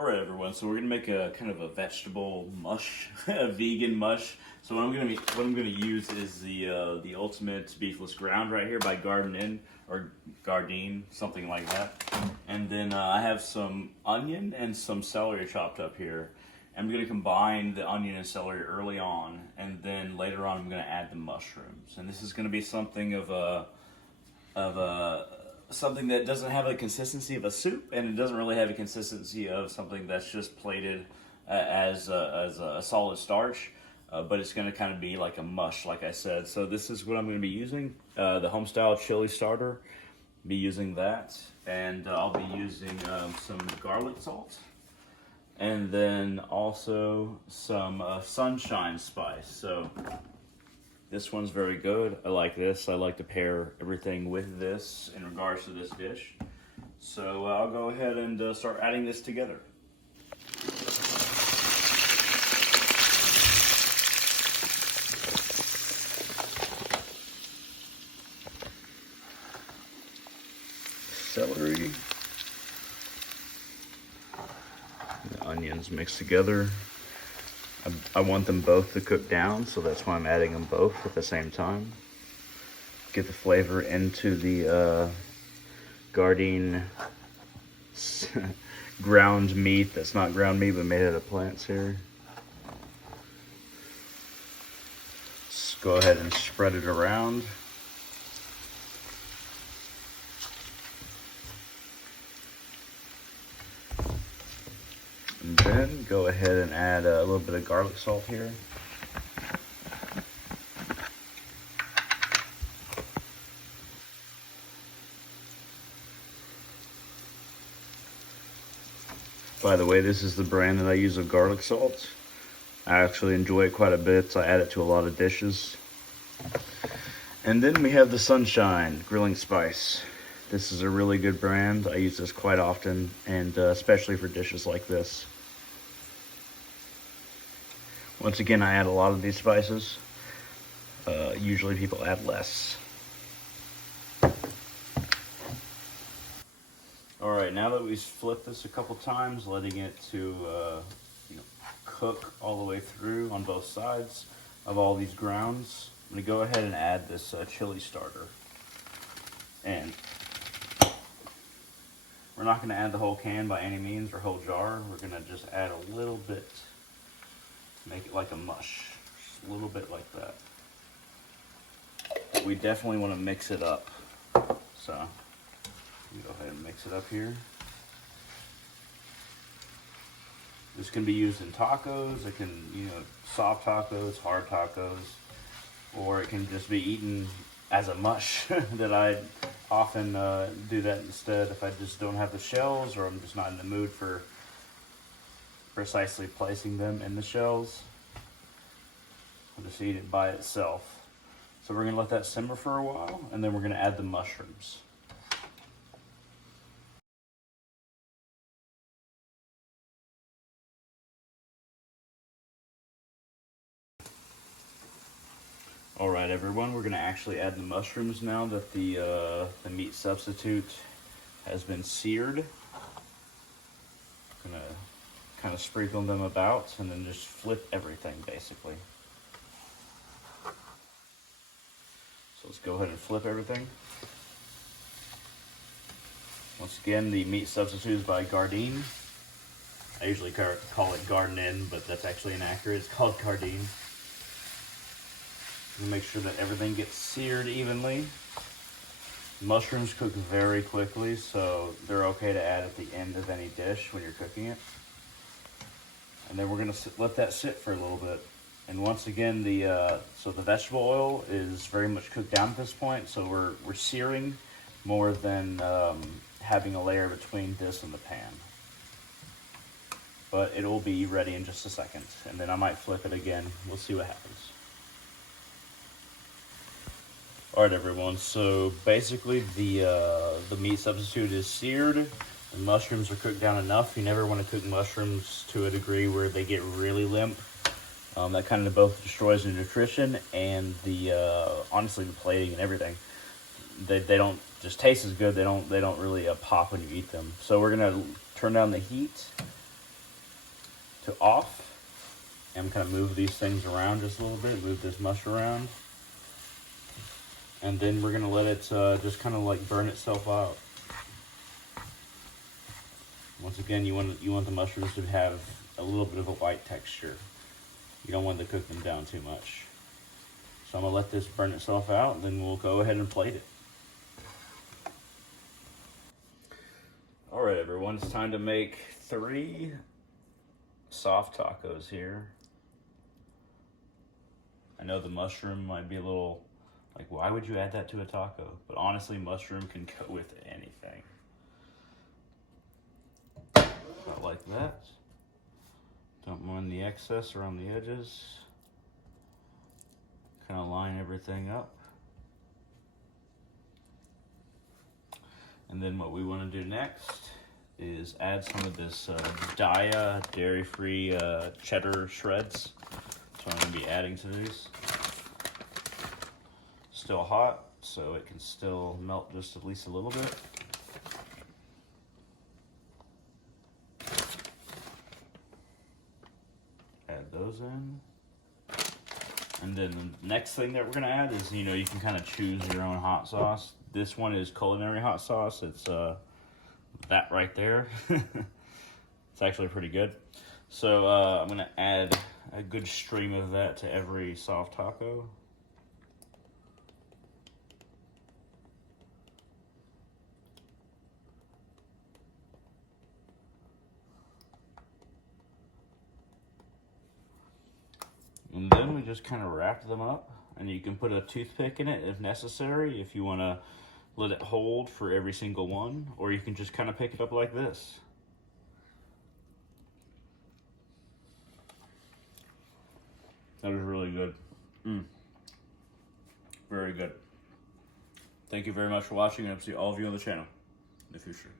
Alright everyone, so we're gonna make a kind of a vegetable mush, a vegan mush. So what I'm gonna use is the ultimate beefless ground right here by Gardein or Gardein, something like that. And then I have some onion and some celery chopped up here. I'm gonna combine the onion and celery early on, and then later on I'm gonna add the mushrooms. And this is gonna be something of a something that doesn't have a consistency of a soup, and it doesn't really have a consistency of something that's just plated as a solid starch, but it's going to kind of be like a mush, like I said. So this is what I'm going to be using, the homestyle chili starter. Be using that, and I'll be using some garlic salt, and then also some sunshine spice. So this one's very good. I like this. I like to pair everything with this in regards to this dish. So I'll go ahead and start adding this together. Celery. The onions mixed together. I want them both to cook down, so that's why I'm adding them both at the same time. Get the flavor into the Gardein ground meat. That's not ground meat, but made out of plants here. Just go ahead and spread it around. And then go ahead and add a little bit of garlic salt here. By the way, this is the brand that I use of garlic salt. I actually enjoy it quite a bit, so I add it to a lot of dishes. And then we have the Sunshine grilling spice. This is a really good brand. I use this quite often, and especially for dishes like this. Once again, I add a lot of these spices. Usually people add less. All right, now that we've flipped this a couple times, letting it to cook all the way through on both sides of all these grounds, I'm gonna go ahead and add this chili starter. And we're not gonna add the whole can by any means or whole jar. We're gonna just add a little bit. Make it like a mush, just a little bit like that. We definitely want to mix it up, so go ahead and mix it up here. This can be used in tacos. It can, soft tacos, hard tacos, or it can just be eaten as a mush. That I often do that instead if I just don't have the shells, or I'm just not in the mood for precisely placing them in the shells. I'll just eat it by itself. So we're gonna let that simmer for a while, and then we're gonna add the mushrooms. All right, everyone, we're gonna actually add the mushrooms now that the meat substitute has been seared. Gonna kind of sprinkle them about, and then just flip everything, basically. So let's go ahead and flip everything. Once again, the meat substitute is by Gardein. I usually call it Gardein, but that's actually inaccurate. It's called Gardein. Make sure that everything gets seared evenly. Mushrooms cook very quickly, so they're okay to add at the end of any dish when you're cooking it. And then we're gonna let that sit for a little bit. And once again, so the vegetable oil is very much cooked down at this point, so we're searing more than having a layer between this and the pan. But it will be ready in just a second, and then I might flip it again. We'll see what happens. All right, everyone, so basically the meat substitute is seared. The mushrooms are cooked down enough. You never want to cook mushrooms to a degree where they get really limp. That kind of both destroys the nutrition and honestly the plating and everything. They don't just taste as good. They don't really pop when you eat them. So we're gonna turn down the heat to off. I'm going to move these things around just a little bit, move this mush around. And then we're going to let it just kind of like burn itself out. Once again, you want the mushrooms to have a little bit of a white texture. You don't want to cook them down too much. So I'm going to let this burn itself out, and then we'll go ahead and plate it. All right, everyone, it's time to make 3 soft tacos here. I know the mushroom might be a little, like, why would you add that to a taco? But honestly, mushroom can go with anything. About like that. Don't mind the excess around the edges. Kind of line everything up. And then what we want to do next is add some of this Daiya dairy-free cheddar shreds. So I'm going to be adding to these. Still hot, so it can still melt just at least a little bit. Add those in. And then the next thing that we're going to add is, you know, you can kind of choose your own hot sauce. This one is culinary hot sauce. It's that right there. It's actually pretty good. So I'm going to add a good stream of that to every soft taco. And then we just kind of wrap them up, and you can put a toothpick in it if necessary, if you want to let it hold for every single one, or you can just kind of pick it up like this. That is really good. Very good. Thank you very much for watching, and I'll see all of you on the channel in the future.